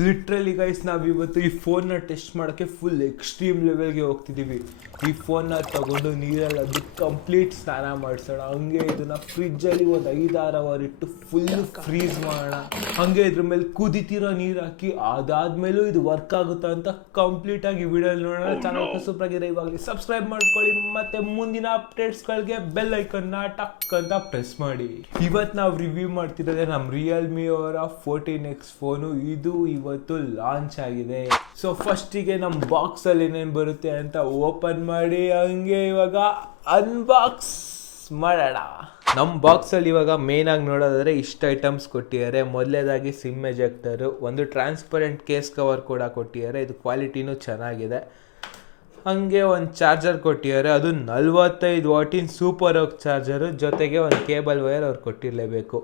Literally guys ನಾವಿವತ್ತು ಈ ಫೋನ್ನ ಟೆಸ್ಟ್ ಮಾಡೋಕ್ಕೆ ಫುಲ್ ಎಕ್ಸ್ಟ್ರೀಮ್ ಲೆವೆಲ್ಗೆ ಹೋಗ್ತಿದ್ದೀವಿ. ಈ ಫೋನ್ನ ತಗೊಂಡು ನೀರಲ್ಲಿ ಅದು ಕಂಪ್ಲೀಟ್ ಸ್ನಾನ ಮಾಡಿಸೋಣ, ಹಂಗೆ ಇದನ್ನು ಫ್ರಿಜ್ಜಲ್ಲಿ ಒಂದು 5-6 ಅವರ್ ಇಟ್ಟು ಫುಲ್ ಫ್ರೀಸ್ ಮಾಡೋಣ, ಹಂಗೆ ಇದ್ರ ಮೇಲೆ ಕುದಿತಿರೋ ನೀರು ಹಾಕಿ ಅದಾದ್ಮೇಲೂ ಇದು ವರ್ಕ್ ಆಗುತ್ತಾ ಅಂತ ಕಂಪ್ಲೀಟಾಗಿ ವಿಡಿಯೋ ನೋಡೋಣ. ಚಾನಲ್ ಸೂಪರ್ ಆಗಿದೆ, ಇವಾಗಲೇ ಸಬ್ಸ್ಕ್ರೈಬ್ ಮಾಡ್ಕೊಳ್ಳಿ ಮತ್ತೆ ಮುಂದಿನ ಅಪ್ಡೇಟ್ಸ್ಗಳಿಗೆ ಬೆಲ್ ಐಕನ್ನ ಟಕ್ ಅಂತ ಪ್ರೆಸ್ ಮಾಡಿ. ಇವತ್ತು ನಾವು ರಿವ್ಯೂ ಮಾಡ್ತಿರೋದೇ ನಮ್ಮ ರಿಯಲ್ಮಿ ಅವರ 14X ಫೋನು. ಇದು ಇವತ್ತು ಲಾಂಚ್ ಆಗಿದೆ. ಸೊ ಫಸ್ಟಿಗೆ ನಮ್ಮ ಬಾಕ್ಸ್ ಅಲ್ಲಿ ಏನೇನು ಬರುತ್ತೆ ಅಂತ ಓಪನ್ ಮಾಡಿ ಹಂಗೆ ಇವಾಗ ಅನ್ಬಾಕ್ಸ್ ಮಾಡೋಣ. ನಮ್ಮ ಬಾಕ್ಸಲ್ಲಿ ಇವಾಗ ಮೇನ್ ಆಗಿ ನೋಡೋದಾದ್ರೆ ಇಷ್ಟು ಐಟಮ್ಸ್ ಕೊಟ್ಟಿದ್ದಾರೆ. ಮೊದಲೇದಾಗಿ ಸಿಮ್ ಎಜೆಕ್ಟರು, ಒಂದು ಟ್ರಾನ್ಸ್ಪರೆಂಟ್ ಕೇಸ್ ಕವರ್ ಕೂಡ ಕೊಟ್ಟಿದ್ದಾರೆ, ಇದು ಕ್ವಾಲಿಟಿನೂ ಚೆನ್ನಾಗಿದೆ. ಹಂಗೆ ಒಂದು ಚಾರ್ಜರ್ ಕೊಟ್ಟಿದ್ದಾರೆ, ಅದು 45 ವಾಟಿನ ಸೂಪರ್ ಹೋಗ್ ಚಾರ್ಜರು, ಜೊತೆಗೆ ಒಂದು ಕೇಬಲ್ ವೈರ್ ಅವ್ರು ಕೊಟ್ಟಿರಲೇಬೇಕು.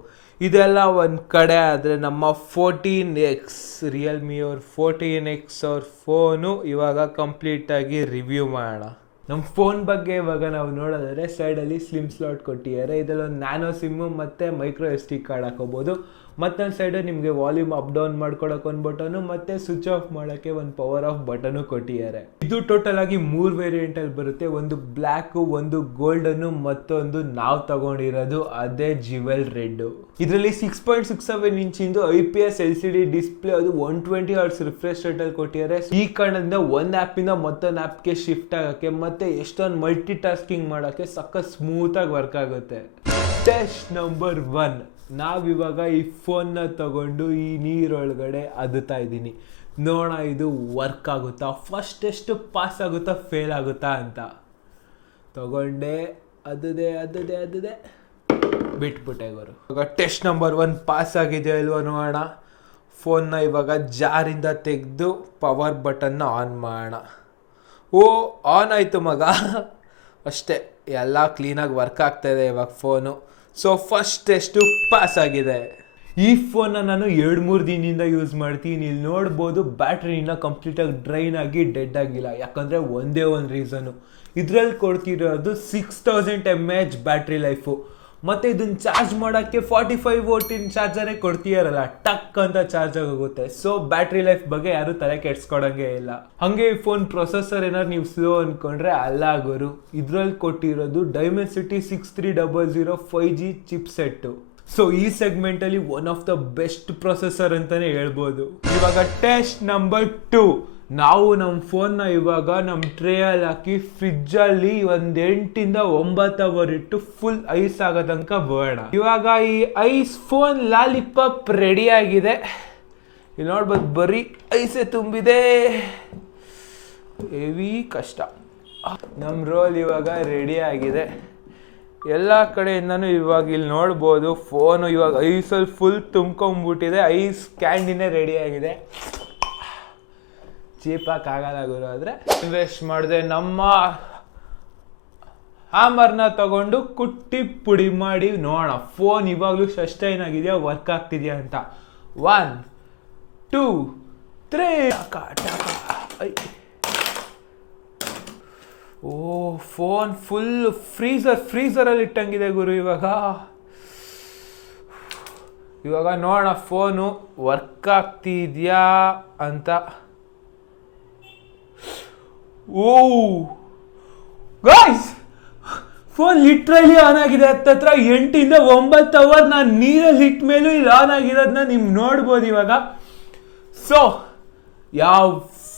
ಇದೆಲ್ಲ ಒಂದು ಕಡೆ ಆದರೆ ನಮ್ಮ 14X ರಿಯಲ್ಮಿ ಅವ್ರ 14X ಅವ್ರ ಫೋನು ಇವಾಗ ಕಂಪ್ಲೀಟಾಗಿ ರಿವ್ಯೂ ಮಾಡೋಣ. ನಮ್ಮ ಫೋನ್ ಬಗ್ಗೆ ಇವಾಗ ನಾವು ನೋಡೋದಾದರೆ ಸೈಡಲ್ಲಿ ಸ್ಲಿಮ್ ಸ್ಲಾಟ್ ಕೊಟ್ಟಿದ್ದಾರೆ. ಇದರಲ್ಲಿ ಒಂದು ನ್ಯಾನೋ ಸಿಮ್ಮು ಮತ್ತು ಮೈಕ್ರೋ SD ಕಾರ್ಡ್ ಹಾಕೋಬೋದು. ಮತ್ತೊಂದು ಸೈಡು ನಿಮಗೆ ವಾಲ್ಯೂಮ್ ಅಪ್ ಡೌನ್ ಮಾಡ್ಕೊಳಕ್ಕೆ ಒಂದು ಬಟನು ಮತ್ತು ಸ್ವಿಚ್ ಆಫ್ ಮಾಡೋಕ್ಕೆ ಒಂದು ಪವರ್ ಆಫ್ ಬಟನು ಕೊಟ್ಟಿದ್ದಾರೆ. ಇದು ಟೋಟಲ್ ಆಗಿ 3 ವೇರಿಯಂಟಲ್ಲಿ ಬರುತ್ತೆ, ಒಂದು ಬ್ಲ್ಯಾಕು, ಒಂದು ಗೋಲ್ಡನ್ನು, ಮತ್ತೊಂದು ನಾವು ತಗೊಂಡಿರೋದು ಅದೇ ಜ್ಯುವೆಲ್ ರೆಡ್ಡು. ಇದರಲ್ಲಿ 6.67 ಇಂಚಿಂದು IPS LCD ಡಿಸ್ಪ್ಲೇ, ಅದು 120 Hz ರಿಫ್ರೆಶ್ ರೇಟಲ್ಲಿ ಕೊಟ್ಟಿದ್ದಾರೆ. ಈ ಕಾರಣದಿಂದ ಒಂದು ಆ್ಯಪಿಂದ ಮತ್ತೊಂದು ಆ್ಯಪ್ಗೆ ಶಿಫ್ಟ್ ಆಗೋಕ್ಕೆ ಮತ್ತು ಎಷ್ಟೊಂದು ಮಲ್ಟಿ ಟಾಸ್ಕಿಂಗ್ ಮಾಡೋಕ್ಕೆ ಸಖತ್ ಸ್ಮೂತಾಗಿ ವರ್ಕ್ ಆಗುತ್ತೆ. ಟೆಸ್ಟ್ ನಂಬರ್ 1, ನಾವಿವಾಗ ಈ ಫೋನ್ನ ತಗೊಂಡು ಈ ನೀರೊಳಗಡೆ ಅದುತ್ತಾ ಇದ್ದೀನಿ. ನೋಡೋಣ ಇದು ವರ್ಕ್ ಆಗುತ್ತಾ, ಫಸ್ಟ್ ಎಷ್ಟು ಪಾಸ್ ಆಗುತ್ತಾ ಫೇಲ್ ಆಗುತ್ತಾ ಅಂತ. ತಗೊಂಡೆ, ಅದೇ ಬಿಟ್ಬಿಟ್ಟೆ ಗುರು. ಇವಾಗ ಟೆಸ್ಟ್ ನಂಬರ್ 1 ಪಾಸ್ ಆಗಿದೆಯಾ ಇಲ್ವೋ ನೋಡೋಣ. ಫೋನ್ನ ಇವಾಗ ಜಾರಿಂದ ತೆಗೆದು ಪವರ್ ಬಟನ್ನ ಆನ್ ಮಾಡೋಣ. ಓ, ಆನ್ ಆಯಿತು ಮಗ, ಅಷ್ಟೇ, ಎಲ್ಲ ಕ್ಲೀನಾಗಿ ವರ್ಕ್ ಆಗ್ತಾಯಿದೆ ಇವಾಗ phone. So first test pass ಆಗಿದೆ. ಈ ಫೋನ್ನ ನಾನು 2-3 ದಿನದಿಂದ ಯೂಸ್ ಮಾಡ್ತೀನಿ. ಇಲ್ಲಿ ನೋಡ್ಬೋದು ಬ್ಯಾಟ್ರಿ ಇನ್ನೂ ಕಂಪ್ಲೀಟಾಗಿ ಡ್ರೈನ್ ಆಗಿ ಡೆಡ್ ಆಗಿಲ್ಲ. ಯಾಕಂದರೆ ಒಂದೇ ಒಂದು ರೀಸನು, ಇದರಲ್ಲಿ ಕೊಡ್ತಿರೋದು 6000 mAh ಬ್ಯಾಟ್ರಿ ಲೈಫು. ಮತ್ತು ಇದನ್ನು ಚಾರ್ಜ್ ಮಾಡೋಕ್ಕೆ 45 ವೋಲ್ಟಿನ ಚಾರ್ಜರೇ ಕೊಡ್ತೀಯಾರಲ್ಲ, ಟಕ್ ಅಂತ ಚಾರ್ಜ್ ಆಗೋಗುತ್ತೆ. ಸೊ ಬ್ಯಾಟ್ರಿ ಲೈಫ್ ಬಗ್ಗೆ ಯಾರು ತಲೆ ಕೆಡ್ಸ್ಕೊಡಂಗೆ ಇಲ್ಲ. ಹಾಗೆ ಈ ಫೋನ್ ಪ್ರೊಸೆಸರ್ ಏನಾದ್ರು ನೀವು ಸ್ಲೋ ಅಂದ್ಕೊಂಡ್ರೆ ಅಲ್ಲ ಗುರು, ಇದರಲ್ಲಿ ಕೊಟ್ಟಿರೋದು Dimensity 6300 5G chip set. So ಈ ಸೆಗ್ಮೆಂಟಲ್ಲಿ one of the best processor ಅಂತಲೇ ಹೇಳ್ಬೋದು. ಇವಾಗ ಟೆಸ್ಟ್ ನಂಬರ್ 2, ನಾವು ನಮ್ಮ ಫೋನ್ನ ಇವಾಗ ನಮ್ಮ ಟ್ರೇಯಲ್ಲಿ ಹಾಕಿ ಫ್ರಿಜ್ಜಲ್ಲಿ ಒಂದು 8 ಇಂದ 9 ಅವರ್ ಇಟ್ಟು ಫುಲ್ ಐಸ್ ಆಗೋ ತನಕ ಬೇಡ. ಇವಾಗ ಈ ಐಸ್ ಫೋನ್ ಲಾಲಿಪಾಪ್ ರೆಡಿ ಆಗಿದೆ. ಇಲ್ಲಿ ನೋಡ್ಬೋದು ಬರೀ ಐಸೇ ತುಂಬಿದೆ, ಹೆವಿ ಕಷ್ಟ. ನಮ್ಮ ರೋಲ್ ಇವಾಗ ರೆಡಿ ಆಗಿದೆ ಎಲ್ಲ ಕಡೆಯಿಂದನೂ. ಇವಾಗ ಇಲ್ಲಿ ನೋಡ್ಬೋದು ಫೋನು ಇವಾಗ ಐಸಲ್ಲಿ ಫುಲ್ ತುಂಬ್ಕೊಂಬಿಟ್ಟಿದೆ, ಐಸ್ ಕ್ಯಾಂಡಿನೇ ರೆಡಿ ಆಗಿದೆ. ಚೀಪಾಗಲ್ಲ ಗುರು, ಆದರೆ ಇನ್ವೆಸ್ಟ್ ಮಾಡಿದೆ. ನಮ್ಮ ಹ್ಯಾಮರ್ನ ತಗೊಂಡು ಕುಟ್ಟಿ ಪುಡಿ ಮಾಡಿ ನೋಡೋಣ ಫೋನ್ ಇವಾಗಲೂ ಸಸ್ಟೈನ್ ಆಗಿದೆಯಾ, ವರ್ಕ್ ಆಗ್ತಿದೆಯಾ ಅಂತ. 1 2 3. ಓ, ಫೋನ್ ಫುಲ್ ಫ್ರೀಸರಲ್ಲಿ ಇಟ್ಟಂಗಿದೆ ಗುರು. ಇವಾಗ ನೋಡೋಣ ಫೋನು ವರ್ಕ್ ಆಗ್ತಿದ್ಯಾ ಅಂತ. ಓ ಗಾಯ್ಸ್, ಫೋನ್ ಲಿಟ್ರಲಿ ಆನ್ ಆಗಿದೆ. ಹತ್ತತ್ರ 8 ಇಂದ 9 ಅವರ್ ನಾನು ನೀರಲ್ಲಿ ಇಟ್ಟ ಮೇಲೂ ಇಲ್ಲಿ ಆನ್ ಆಗಿರೋದನ್ನ ನೀವು ನೋಡ್ಬೋದು ಇವಾಗ. ಸೊ ಯಾವ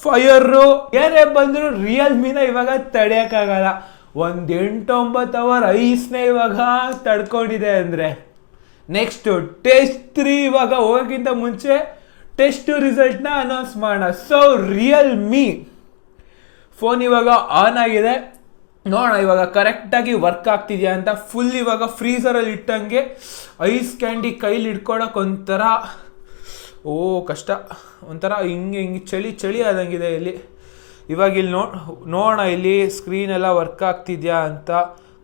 ಫೈರು ಏನೇ ಬಂದರೂ ರಿಯಲ್ಮಿನ ಇವಾಗ ತಡೆಯೋಕ್ಕಾಗಲ್ಲ. ಒಂದು 8-9 ಅವರ್ ಐಸ್ನೇ ಇವಾಗ ತಡ್ಕೊಂಡಿದೆ ಅಂದರೆ. ನೆಕ್ಸ್ಟು ಟೆಸ್ಟ್ 3 ಇವಾಗ ಹೋಗೋಕ್ಕಿಂತ ಮುಂಚೆ ಟೆಸ್ಟ್ ರಿಸಲ್ಟ್ನ ಅನೌನ್ಸ್ ಮಾಡೋಣ. ಸೊ ರಿಯಲ್ಮಿ ಫೋನ್ ಇವಾಗ ಆನ್ ಆಗಿದೆ, ನೋಡೋಣ ಇವಾಗ ಕರೆಕ್ಟಾಗಿ ವರ್ಕ್ ಆಗ್ತಿದೆಯಾ ಅಂತ. ಫುಲ್ ಇವಾಗ ಫ್ರೀಸರಲ್ಲಿ ಇಟ್ಟಂಗೆ ಐಸ್ ಕ್ಯಾಂಡಿ ಕೈಲಿ ಹಿಡ್ಕೊಳಕ್ಕೆ ಒಂಥರ ಕಷ್ಟ, ಒಂಥರ ಹಿಂಗೆ ಚಳಿ ಆದಂಗಿದೆ ಇಲ್ಲಿ. ಇವಾಗ ಇಲ್ಲಿ ನೋಡೋಣ ಇಲ್ಲಿ ಸ್ಕ್ರೀನ್ ಎಲ್ಲ ವರ್ಕ್ ಆಗ್ತಿದೆಯಾ ಅಂತ.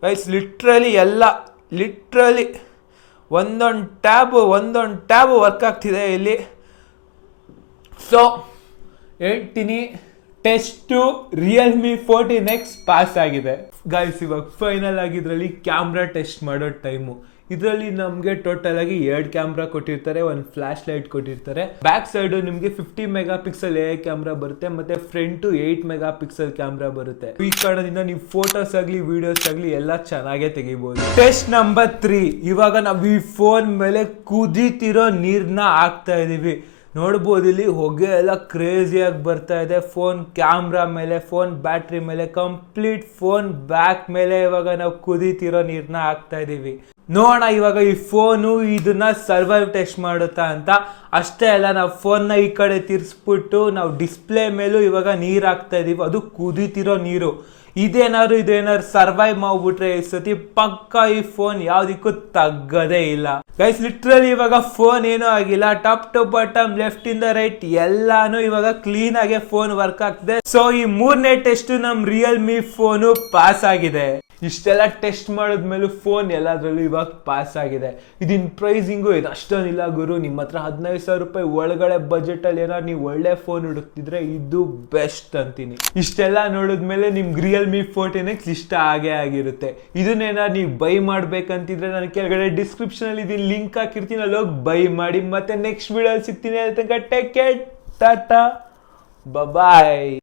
ಗೈಸ್ ಲಿಟ್ರಲಿ ಒಂದೊಂದು ಟ್ಯಾಬು ವರ್ಕ್ ಆಗ್ತಿದೆ ಇಲ್ಲಿ. ಸೊ ಹೇಳ್ತೀನಿ, ಟೆಸ್ಟು ರಿಯಲ್ಮಿ 14X ಪಾಸ್ ಆಗಿದೆ. ಗೈಸ್ ಇವಾಗ ಫೈನಲ್ ಆಗಿದ್ರಲ್ಲಿ ಕ್ಯಾಮ್ರಾ ಟೆಸ್ಟ್ ಮಾಡೋ ಟೈಮು. ಇದರಲ್ಲಿ ನಮಗೆ ಟೋಟಲ್ ಆಗಿ 2 ಕ್ಯಾಮ್ರಾ ಕೊಟ್ಟಿರ್ತಾರೆ, ಒಂದು ಫ್ಲಾಶ್ ಲೈಟ್ ಕೊಟ್ಟಿರ್ತಾರೆ. ಬ್ಯಾಕ್ ಸೈಡ್ ನಿಮಗೆ 50 ಮೆಗಾ ಪಿಕ್ಸೆಲ್ ಎ ಕ್ಯಾಮ್ರಾ ಬರುತ್ತೆ, ಮತ್ತೆ ಫ್ರಂಟ್ 8 ಮೆಗಾ ಪಿಕ್ಸೆಲ್ ಕ್ಯಾಮ್ರಾ ಬರುತ್ತೆ. ಈ ಕಾರಣದಿಂದ ನೀವು ಫೋಟೋಸ್ ಆಗಲಿ ವಿಡಿಯೋಸ್ ಆಗಲಿ ಎಲ್ಲ ಚೆನ್ನಾಗೇ ತೆಗಿಬಹುದು. ಟೆಸ್ಟ್ ನಂಬರ್ 3, ಇವಾಗ ನಾವು ಈ ಫೋನ್ ಮೇಲೆ ಕುದೀತಿರೋ ನೀರ್ನ ಹಾಕ್ತಾ ಇದೀವಿ. ನೋಡ್ಬೋದು ಇಲ್ಲಿ ಹೊಗೆ ಎಲ್ಲ ಕ್ರೇಜಿಯಾಗಿ ಬರ್ತಾ ಇದೆ. ಫೋನ್ ಕ್ಯಾಮ್ರಾ ಮೇಲೆ, ಫೋನ್ ಬ್ಯಾಟ್ರಿ ಮೇಲೆ, ಕಂಪ್ಲೀಟ್ ಫೋನ್ ಬ್ಯಾಕ್ ಮೇಲೆ ಇವಾಗ ನಾವು ಕುದೀತಿರೋ ನೀರನ್ನ ಹಾಕ್ತಾ ಇದೀವಿ. ನೋಡೋಣ ಇವಾಗ ಈ ಫೋನು ಇದನ್ನ ಸರ್ವೈವ್ ಟೆಸ್ಟ್ ಮಾಡುತ್ತಾ ಅಂತ. ಅಷ್ಟೇ ಅಲ್ಲ, ನಾವು ಫೋನ್ನ ಈ ಕಡೆ ತಿರ್ಸ್ಬಿಟ್ಟು ನಾವು ಡಿಸ್ಪ್ಲೇ ಮೇಲೂ ಇವಾಗ ನೀರು ಹಾಕ್ತಾ ಇದೀವಿ, ಅದು ಕುದೀತಿರೋ ನೀರು. ಇದೇನಾದ್ರು ಸರ್ವೈವ್ ಮಾಡ್ಬಿಟ್ರೆ ಈ ಸತಿ ಪಕ್ಕ ಈ ಫೋನ್ ಯಾವ್ದಕ್ಕೂ ತಗ್ಗದೇ ಇಲ್ಲ. ಗೈಸ್ ಲಿಟ್ರಲಿ ಇವಾಗ ಫೋನ್ ಏನೂ ಆಗಿಲ್ಲ, ಟಾಪ್ ಟು ಬಾಟಮ್ ಲೆಫ್ಟ್ ಇಂದ ರೈಟ್ ಎಲ್ಲಾನು ಇವಾಗ ಕ್ಲೀನ್ ಆಗಿ ಫೋನ್ ವರ್ಕ್ ಆಗ್ತಿದೆ. ಸೊ ಈ 3ನೇ ಟೆಸ್ಟ್ ನಮ್ ರಿಯಲ್ಮಿ ಫೋನು ಪಾಸ್ ಆಗಿದೆ. ಇಷ್ಟೆಲ್ಲ ಟೆಸ್ಟ್ ಮಾಡಿದ್ಮೇಲೂ ಫೋನ್ ಎಲ್ಲದ್ರಲ್ಲೂ ಇವಾಗ ಪಾಸ್ ಆಗಿದೆ. ಇದಿನ್ ಪ್ರೈಸಿಂಗು ಇದು ಅಷ್ಟೊಂದಿಲ್ಲ ಗುರು. ನಿಮ್ಮ ಹತ್ರ 15,000 ರೂಪಾಯಿ ಒಳಗಡೆ ಬಜೆಟ್ ಅಲ್ಲಿ ಏನಾದ್ರು ನೀವು ಒಳ್ಳೆ ಫೋನ್ ಹುಡುಕ್ತಿದ್ರೆ ಇದು ಬೆಸ್ಟ್ ಅಂತೀನಿ. ಇಷ್ಟೆಲ್ಲ ನೋಡಿದ್ಮೇಲೆ ನಿಮ್ಗೆ ರಿಯಲ್ಮಿ 14X ಇಷ್ಟ ಆಗೇ ಆಗಿರುತ್ತೆ. ಇದನ್ನೇನಾದ್ರು ನೀವು ಬೈ ಮಾಡ್ಬೇಕಂತಿದ್ರೆ ನಾನು ಕೆಳಗಡೆ ಡಿಸ್ಕ್ರಿಪ್ಷನ್ ಅಲ್ಲಿ ಇದನ್ನ ಲಿಂಕ್ ಹಾಕಿರ್ತೀನಿ, ಅಲ್ಲಿ ಹೋಗಿ ಬೈ ಮಾಡಿ. ಮತ್ತೆ ನೆಕ್ಸ್ಟ್ ವಿಡಿಯೋ ಸಿಗ್ತೀನಿ. ಟೇಕ್ ಕೇರ್, ಟಾಟಾ, ಬಾಯ್.